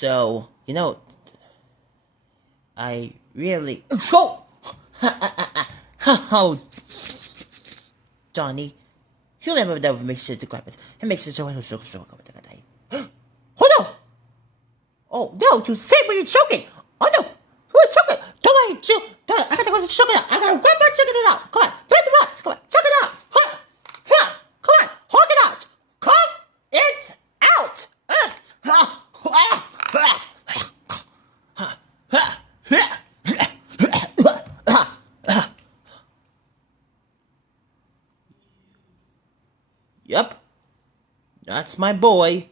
So, I really... Oh, Johnny. He'll never make sure to grab it. He makes it so... Oh, no! Oh, no, you say when you're choking! Oh, no! You're choking! Don't worry, chew! I gotta go to choke it out! I gotta grab my chicken out! Come on! Do it once! Come on! Choke it out! Come on! Hawk it out! Cough it out! Yep. That's my boy.